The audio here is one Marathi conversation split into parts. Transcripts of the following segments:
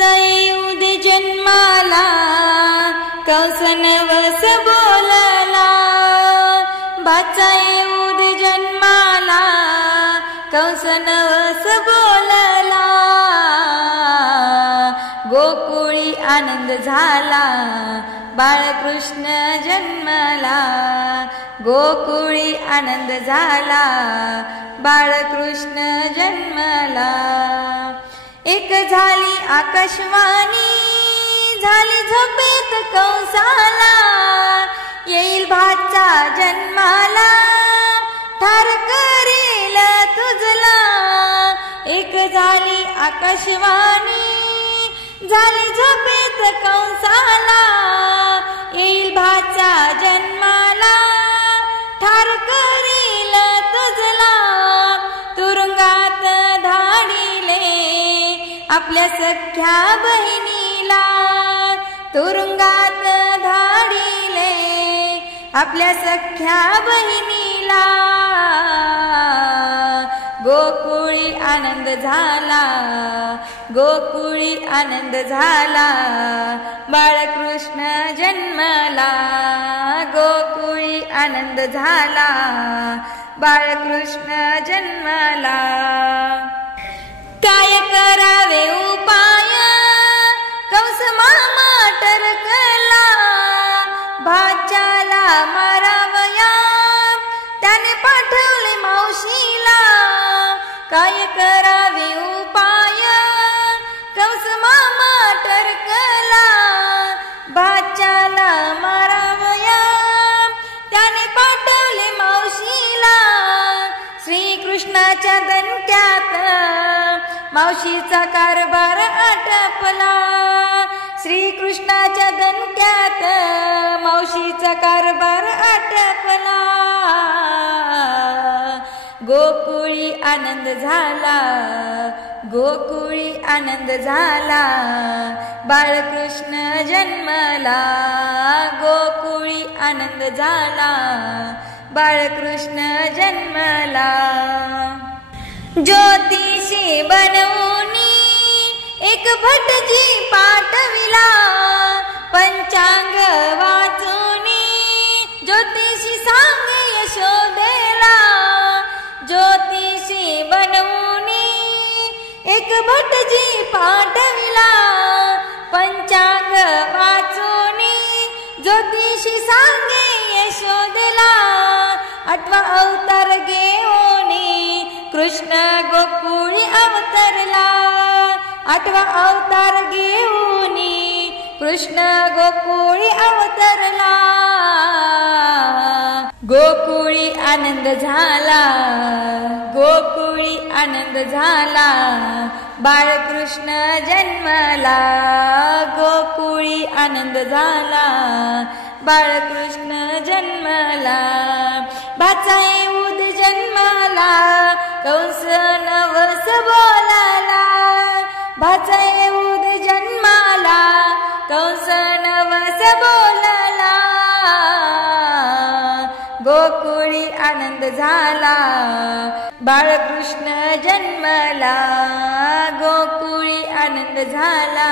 येऊद जन्माला कंस नवस बोलला, भाचा येऊद जन्माला कंस नवस बोलला. गोकुळी आनंद झाला बाळकृष्ण जन्मला, गोकुळी आनंद झाला बाळकृष्ण जन्मला. एक झाली आकाशवाणी झाली झोपेत कंसाला, येईल भाचा जन्माला ठार करेल तुझला. एक झाली आकाशवाणी झाली झोपेत कंसाला, येईल भाचा जन्माला ठार करेल तुझला. तुरुंगात धाडिले आपल्या सख्या बहिणीला, तुरुंगात धाडिले आपल्या सख्या बहिणीला. गोकुळी आनंद झाला, गोकुळी आनंद झाला बाळकृष्ण जन्मला, गोकुळी आनंद झाला बाळकृष्ण जन्मला. काय करावे उपाय कंस मामा टरकला, भाच्याला मारावया त्याने पाठवले मावशीला. काय करावे उपाय कंस मामा टरकला, भाच्याला मारावया त्याने पाठवले मावशीला. श्रीकृष्णाच्या दणक्यात मावशीचा कारभार आटपला, श्रीकृष्णाच्या दणक्यात मावशीचा कारभार आटपला. गोकुळी आनंद झाला, गोकुळी आनंद झाला बाळकृष्ण जन्मला, गोकुळी आनंद झाला बाळकृष्ण जन्मला. ज्योतिषी बनवूनी एक भटजी पाठविला, पंचांग वाचूनी ज्योतिषी सांगे यशोदेला. ज्योतिषी बनवूनी एक भटजी पाठविला, पंचांग वाचूनी ज्योतिषी सांगे यशोदेला. 8वा अवतार घेऊनी कृष्ण गोकुळी अवतरला, 8वा अवतार घेऊनी कृष्ण गोकुळी अवतरला. गोकुळी आनंद झाला, गोकुळी आनंद झाला बाळकृष्ण जन्मला, गोकुळी आनंद झाला बाळकृष्ण जन्मला. भाचा येऊद जन्माला कंस नवस बोलला, भाचा येऊद जन्माला कंस नवस बोलला. गोकुळी आनंद झाला बाळकृष्ण जन्मला, गोकुळी आनंद झाला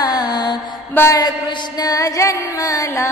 बाळकृष्ण जन्मला.